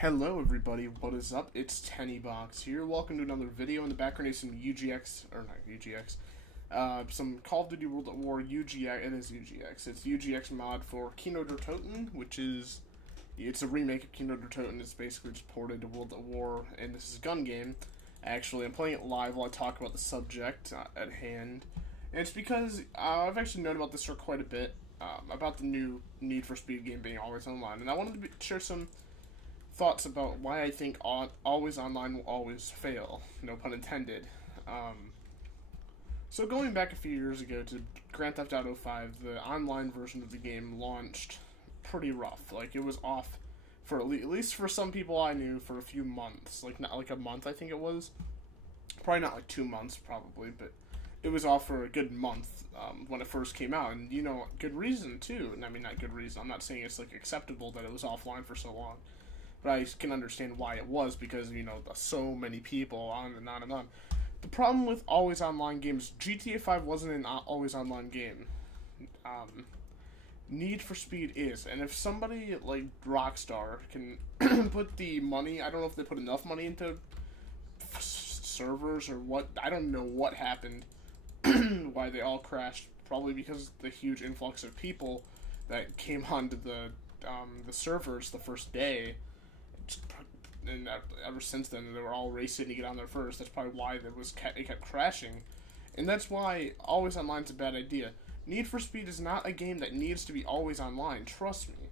Hello everybody, what is up? It's TennyBox here. Welcome to another video. In the background is some UGX, or not UGX, some Call of Duty World at War UGX, it is UGX. It's UGX mod for Kino der Toten, it's a remake of Kino der Toten. It's basically just ported to World at War, and this is a gun game. Actually, I'm playing it live while I talk about the subject at hand. And it's because I've actually known about this for quite a bit, about the new Need for Speed game being always online, and I wanted to share some thoughts about why I think always online will always fail. No pun intended. So going back a few years ago to Grand Theft Auto 5, the online version of the game launched pretty rough. Like, it was off for at least for some people I knew for a few months. Like, not like a month, I think it was. Probably not like 2 months, probably, but it was off for a good month when it first came out. And, you know, good reason, too. I mean, not good reason. I'm not saying it's, like, acceptable that it was offline for so long. But I can understand why it was, because, you know, so many people, on and on and on. The problem with always online games, GTA 5 wasn't an always online game. Need for Speed is, and if somebody like Rockstar can put the money, I don't know if they put enough money into servers or what, I don't know what happened, why they all crashed, probably because of the huge influx of people that came onto the servers the first day. And ever since then, they were all racing to get on there first. That's probably why it kept crashing. And that's why always online is a bad idea. Need for Speed is not a game that needs to be always online. Trust me.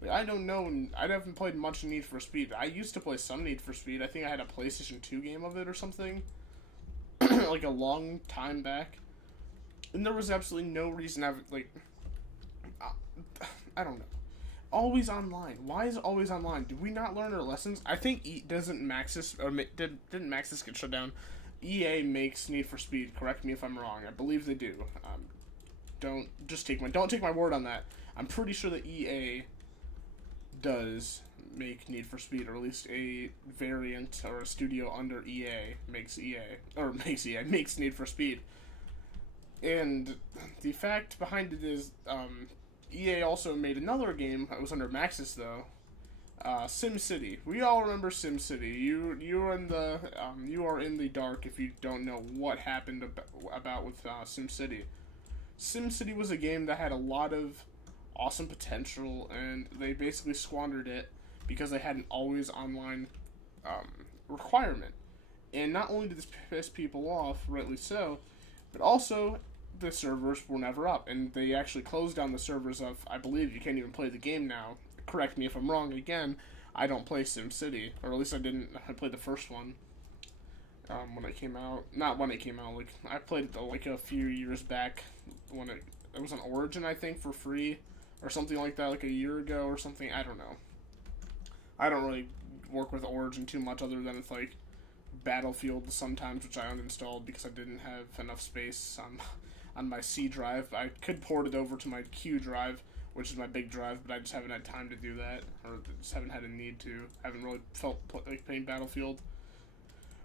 Like, I don't know. I haven't played much Need for Speed. I used to play some Need for Speed. I think I had a PlayStation 2 game of it or something. Like a long time back. And there was absolutely no reason I don't know. Always online. Why is it always online? Did we not learn our lessons? I think didn't Maxis get shut down? EA makes Need for Speed. Correct me if I'm wrong. I believe they do. Don't take my word on that. I'm pretty sure that EA does make Need for Speed, or at least a variant or a studio under EA makes Need for Speed. And the fact behind it is, EA also made another game that was under Maxis though, SimCity. We all remember SimCity. You are in the dark if you don't know what happened about with SimCity. SimCity was a game that had a lot of awesome potential, and they basically squandered it because they had an always online requirement. And not only did this piss people off, rightly so, but also the servers were never up, and they actually closed down the servers of, I believe you can't even play the game now. Correct me if I'm wrong. Again, I don't play SimCity, or at least I didn't. I played the first one when it came out. Not when it came out. Like, I played it like a few years back when it was on Origin, I think, for free or something like that, like a year ago or something. I don't know. I don't really work with Origin too much, other than it's like Battlefield sometimes, which I uninstalled because I didn't have enough space on my C drive. I could port it over to my Q drive, which is my big drive, but I just haven't had time to do that, or just haven't had a need to. I haven't really felt like playing Battlefield.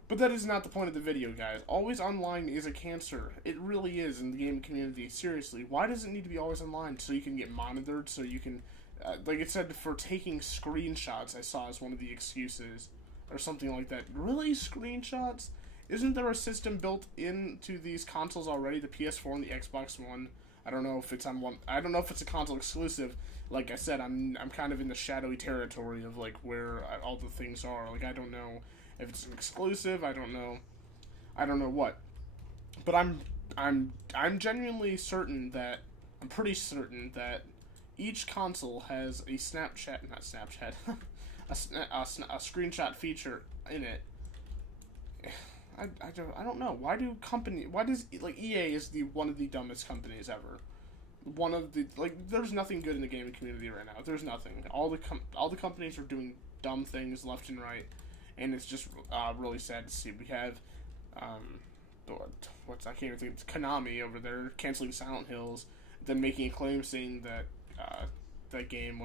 But that is not the point of the video, guys. Always online is a cancer. It really is in the gaming community. Seriously, why does it need to be always online? So you can get monitored, so you can, like it said, for taking screenshots, I saw as one of the excuses, or something like that. Really? Screenshots? Isn't there a system built into these consoles already, the PS4 and the Xbox One? I don't know if it's on one. I don't know if it's a console exclusive. Like I said, I'm kind of in the shadowy territory of like where all the things are. Like, I don't know if it's an exclusive. I don't know what. But I'm genuinely certain that I'm pretty certain that each console has a a screenshot feature in it. I don't know. Why does like EA is one of the dumbest companies ever. One of the, like, there's nothing good in the gaming community right now. There's nothing. All the companies are doing dumb things left and right, and it's just really sad to see. We have I can't even think. It's Konami over there canceling Silent Hills, then making a claim saying that that game,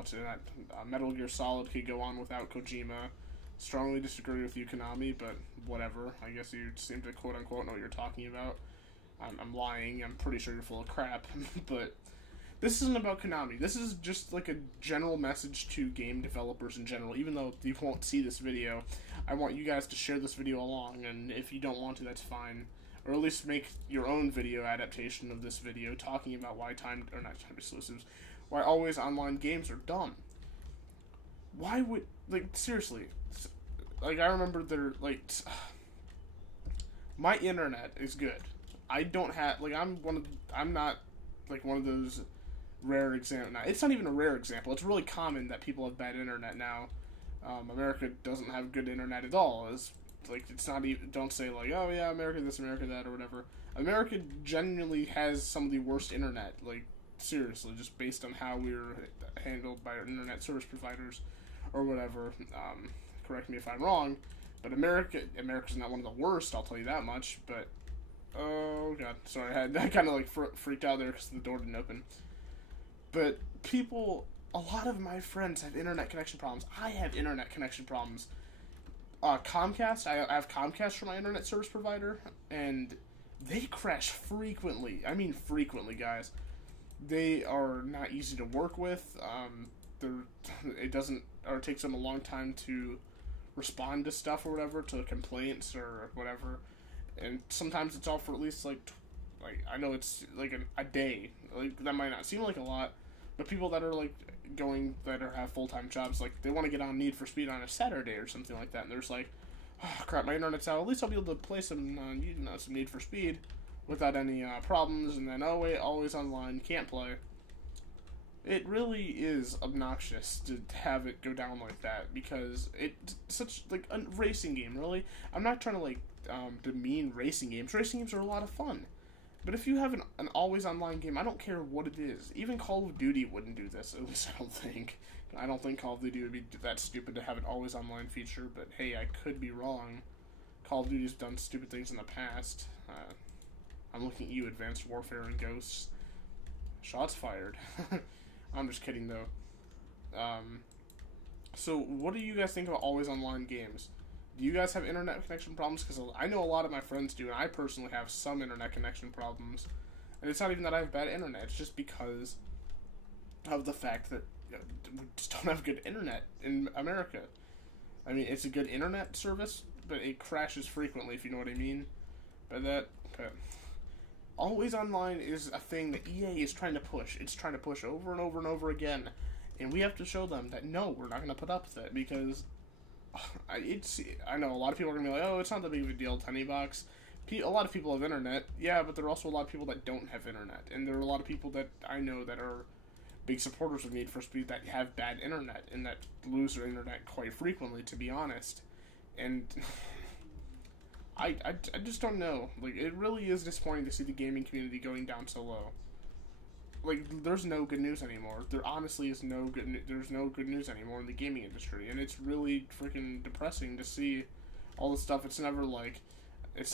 Metal Gear Solid could go on without Kojima. Strongly disagree with you, Konami, but whatever. I guess you seem to quote-unquote know what you're talking about. I'm lying. I'm pretty sure you're full of crap. But this isn't about Konami. This is just like a general message to game developers in general. Even though you won't see this video, I want you guys to share this video along, and if you don't want to, that's fine. Or at least make your own video adaptation of this video talking about why not time exclusives, why always online games are dumb. Why would, like, seriously, like, I remember my internet is good. I don't have, like, I'm not, like, one of those rare examples. It's not even a rare example. It's really common that people have bad internet now. America doesn't have good internet at all. It's not even, don't say, like, oh, yeah, America this, America that, or whatever. America genuinely has some of the worst internet, like, seriously, just based on how we're handled by our internet service providers, or whatever. Correct me if I'm wrong, but America's not one of the worst, I'll tell you that much, but, oh, God, sorry, I kind of, like, freaked out there because the door didn't open. But a lot of my friends have internet connection problems. I have internet connection problems. Comcast, I have Comcast for my internet service provider, and they crash frequently. I mean frequently, guys. They are not easy to work with. It takes them a long time to respond to stuff or whatever, to complaints or whatever. And sometimes it's all for at least, like I know it's, like, a day. Like, that might not seem like a lot, but people that are, like, have full-time jobs, like, they want to get on Need for Speed on a Saturday or something like that, and there's like, oh, crap, my internet's out. At least I'll be able to play some Need for Speed without any problems, and then, oh, wait, always online, can't play. It really is obnoxious to have it go down like that, because it's such, like, a racing game, really. I'm not trying to, like, demean racing games. Racing games are a lot of fun. But if you have an always online game, I don't care what it is. Even Call of Duty wouldn't do this, at least I don't think. I don't think Call of Duty would be that stupid to have an always online feature, but hey, I could be wrong. Call of Duty's done stupid things in the past. I'm looking at you, Advanced Warfare and Ghosts. Shots fired. I'm just kidding, though. So, what do you guys think about always online games? Do you guys have internet connection problems? Because I know a lot of my friends do, and I personally have some internet connection problems. And it's not even that I have bad internet, it's just because of the fact that we just don't have good internet in America. I mean, it's a good internet service, but it crashes frequently, if you know what I mean. But always online is a thing that EA is trying to push. It's trying to push over and over and over again. And we have to show them that, no, we're not going to put up with it, because I know a lot of people are going to be like, oh, it's not that big of a deal, $10. A lot of people have internet, yeah, but there are also a lot of people that don't have internet. And there are a lot of people that I know that are big supporters of Need for Speed that have bad internet and that lose their internet quite frequently, to be honest. And I just don't know. Like, it really is disappointing to see the gaming community going down so low. Like, there's no good news anymore. There honestly is there's no good news anymore in the gaming industry, and it's really freaking depressing to see all this stuff. It's never like, oh,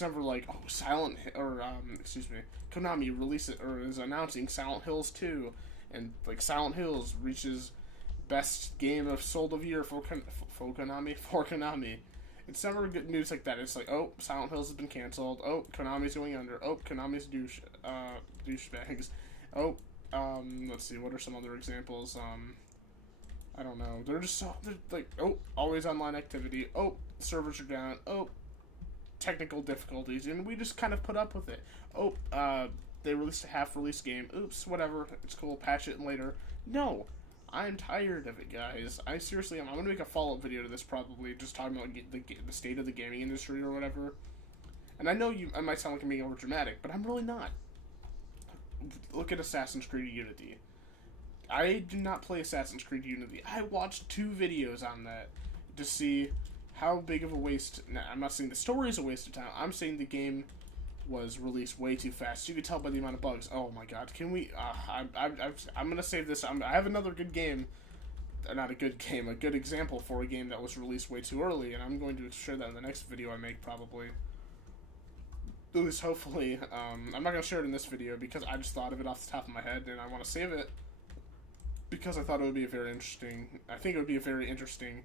Konami is announcing Silent Hills 2, and, like, Silent Hills reaches best game of sold of year for Konami. It's never good news like that. It's like, oh, Silent Hills has been canceled. Oh, Konami's going under. Oh, Konami's douchebags. Oh, let's see, what are some other examples? I don't know. They're like, oh, always online activity. Oh, servers are down. Oh, technical difficulties. And we just kind of put up with it. Oh, they released a half-released game. Oops, whatever. It's cool. Patch it later. No. I'm tired of it, guys. I seriously am. I'm going to make a follow-up video to this, probably, just talking about the state of the gaming industry or whatever. And I know I might sound like I'm being overdramatic, but I'm really not. Look at Assassin's Creed Unity. I do not play Assassin's Creed Unity. I watched 2 videos on that to see how big of a waste... Now, I'm not saying the story is a waste of time. I'm saying the game was released way too fast. You could tell by the amount of bugs. Oh my god, can we... I'm gonna save this. I have another good game. Not a good game, a good example for a game that was released way too early, and I'm going to share that in the next video I make, probably. At least, hopefully. I'm not going to share it in this video because I just thought of it off the top of my head, and I want to save it because I thought it would be a very interesting... I think it would be a very interesting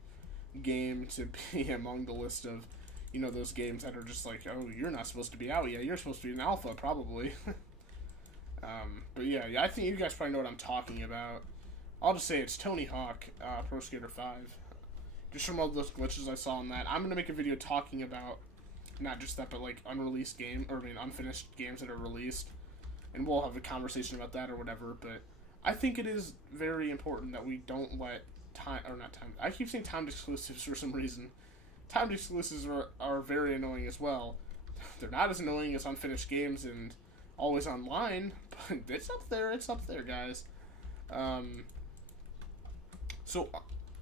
game to be among the list of, you know, those games that are just like, oh, you're not supposed to be out yet. You're supposed to be in alpha, probably. But yeah, I think you guys probably know what I'm talking about. I'll just say it's Tony Hawk, Pro Skater 5. Just from all those glitches I saw in that. I'm gonna make a video talking about not just that, but like unreleased unfinished games that are released, and we'll have a conversation about that or whatever. But I think it is very important that we don't let I keep saying timed exclusives for some reason. Timed exclusives are very annoying as well. They're not as annoying as unfinished games and always online, but it's up there, guys. So,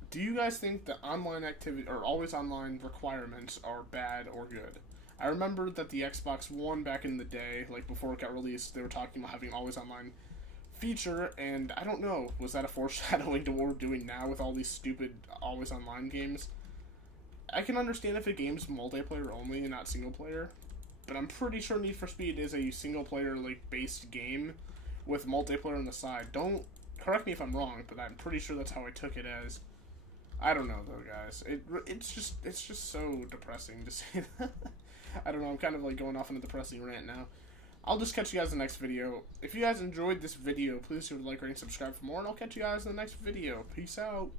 do you guys think that online activity or always online requirements are bad or good? I remember that the Xbox One back in the day, like before it got released, they were talking about having always online feature, and I don't know, was that a foreshadowing to what we're doing now with all these stupid always online games? I can understand if a game's multiplayer only and not single player, but I'm pretty sure Need for Speed is a single player like based game with multiplayer on the side. Don't correct me if I'm wrong, but I'm pretty sure that's how I took it as. I don't know though, guys. It's just so depressing to say that. I don't know. I'm kind of like going off on a depressing rant now. I'll just catch you guys in the next video. If you guys enjoyed this video, please do like, rate, and subscribe for more, and I'll catch you guys in the next video. Peace out.